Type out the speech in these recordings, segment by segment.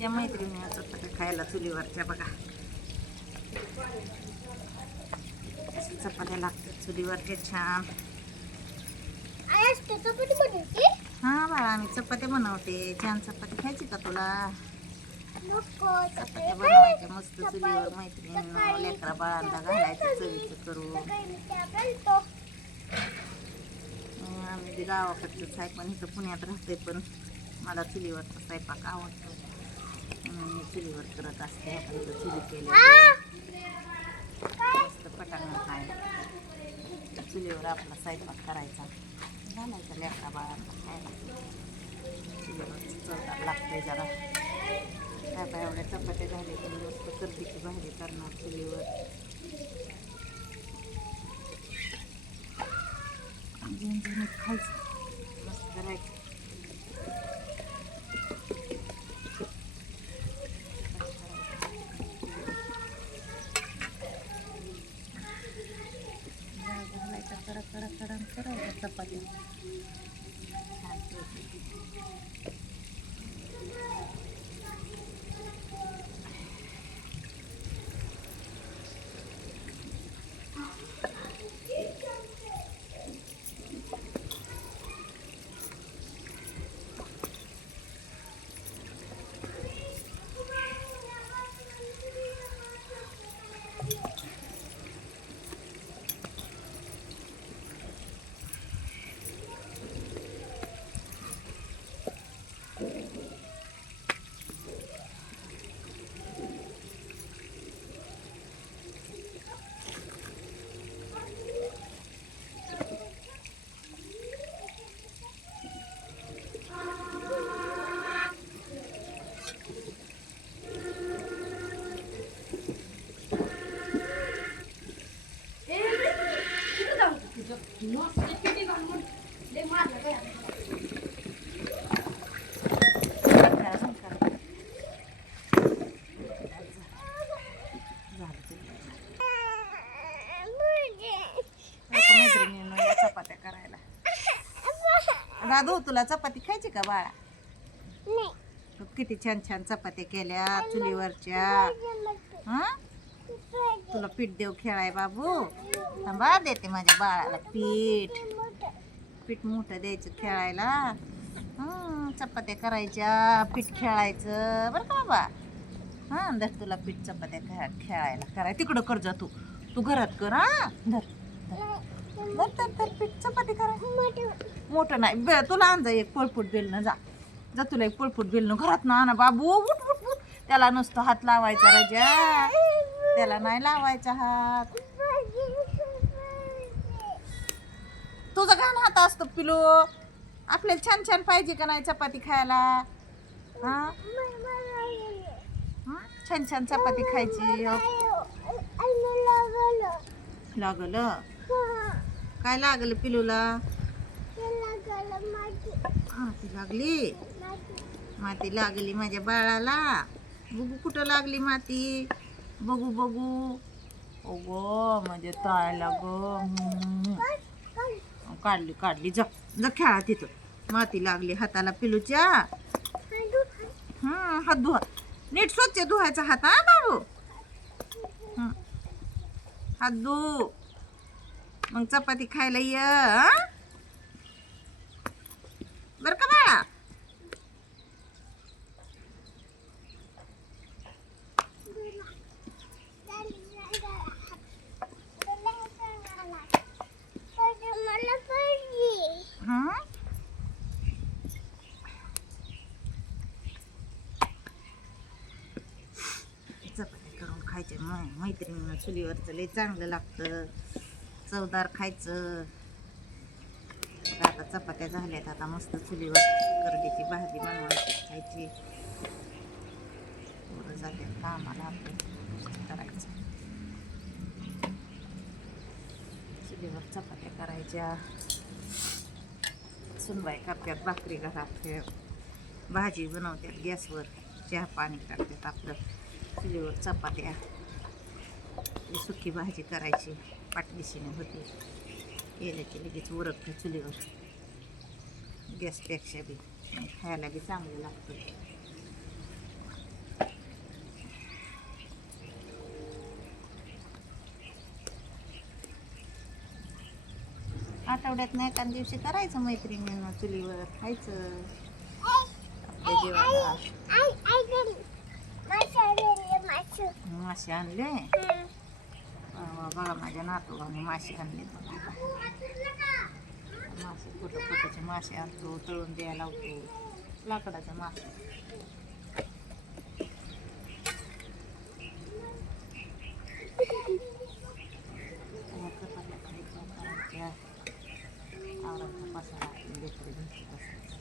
या मैत्रिणी चपात्या खायला चुलीवरच्या बघा. चपात्या लागतात चुलीवरच्या छान. हा बाळा आम्ही चपात्या बनवते. छान चपाती खायची का तुला? चपात्या बनवायच्या मस्त चुलीवर मैत्रिणी. लेकरा बाळांना घालायचं चवीचं करून. आम्ही गावाकडचंच आहे पण इथं पुण्यात राहते पण मला चुलीवरचा स्वयंपाक आवडतो म्हणून मी चुलीवर करत असते. आपण इथं चुली केली मस्त पटांगण आहे. चुलीवर आपला स्वयंपाक करायचा घालायचा लेकरा बाळांना खायला. चुलीवर चवदार लागतंय जरा. आता एवढ्या चपात्या झाल्या तर मस्त कर्दीची भाजी करणार चुलीवर. झणझणीत खायचं मस्त करायचं. घालायचा कडा करायचा चपाती छान. चपात्या करायला दादू तुला चपाती खायची का बाळा? किती छान छान चपात्या केल्या चुलीवरच्या. हा तुला पीठ देऊ खेळाय बाबू? थांबा देते माझ्या बाळाला पीठ मोठं द्यायचं खेळायला. चपात्या करायच्या पीठ खेळायचं बरं का बाबा. हा धर तुला पीठ चपात्या खेळायला कराय. तिकडं कर जा तू घरात कर. हा धर धर पीठ चपाती करा. मोठं नाही तुला आणजा एक पळपूट बेलणं. जा तुला एक पळपूट बेलणं घरात ना आणा बाबू. उठ त्याला नुसतं हात लावायचा राजा. त्याला नाही लावायचा हात. तुझा घाण हात असतो पिलो. आपल्याला छान छान पाहिजे का नाही चपाती खायला? हा छान छान चपाती खायची. लागलं काय लागलं पिलूला? माती लागली माझ्या बाळाला. बघू कुठं लागली माती. बघू अगो म्हणजे तायला ग. काढली जा खेळा तिथं. माती लागली हाताला पिलूच्या. हात धुवा नीट स्वच्छ धुवायचा हात. हा बाबू हात धु मग चपाती खायला ये बर का बाळा. चपाती करून खायचे मैत्रिणींना चुलीवरचं लय चांगलं लागतं. चवदार खायचं. आता चपात्या झाल्यात आता मस्त चुलीवर करडीची भाजी बनवायची खायची. पोरं जातात कामाला आपण करायचं. चुलीवर चपात्या करायच्या. सुनबाई करतात भाकरी घरात. भाजी बनवतात गॅसवर. चहा पाणी करतात आपलं. चुलीवर चपात्या. सुकी भाजी करायची पाटदिशीने होती. केल्याची लगेच उरकते चुलीवर. गॅसपेक्षा बी खायला बी चांगलं लागतं. आठवड्यात एखाद दिवशी करायचं मैत्रिणींना चुलीवर खायचं आपल्या जेवायला. मासे आणले बघा माझ्या नातूने मासे आणले. मासे फोटोचे मासे आणतो, तळून द्यायला लावतो, लाकडाचे मासे. आवरायचा पसारा लेकरं घ्यायची बसायचं.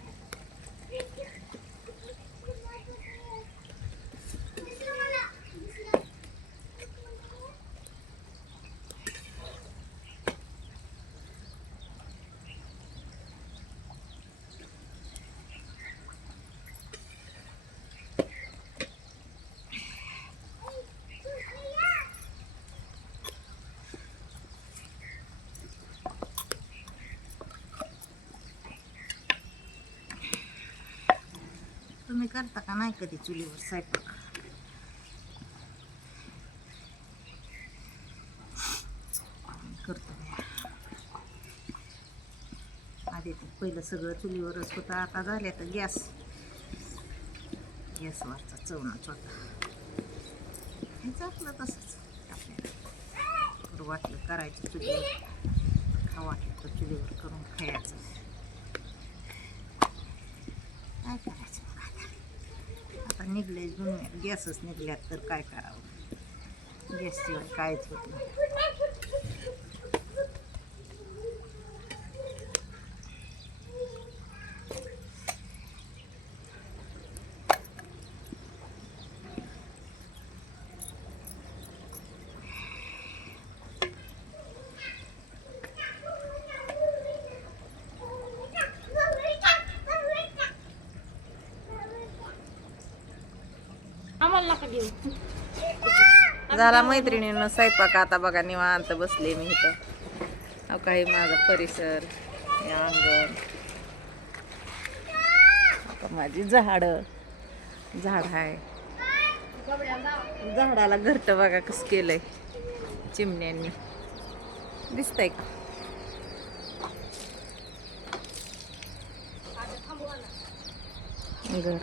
तुम्ही करता का नाही कधी चुलीवर स्वयंपाक? करतो. आधी तर पहिलं सगळं चुलीवरच होतं, आता झाले तर गॅसवरचा चवनाच होता. हेच आपलं तसंच आपल्याला वाटलं करायचं चुलीवर, खावं वाटलं तर चुलीवर करून खायचं. काय करायचं मग आता निघले दुनियात गॅसच निघल्यात तर काय करावं. गॅसशिवाय काहीच होत नाही. झाला मैत्रिणींना स्वयंपाक. आता बघा निवांत बसले मी इथं. अहो काही माझा परिसर, हे अंगण, आता माझी झाड आहे. झाडाला घरट बघा कसं केलंय चिमण्यांनी, दिसतंय का? घर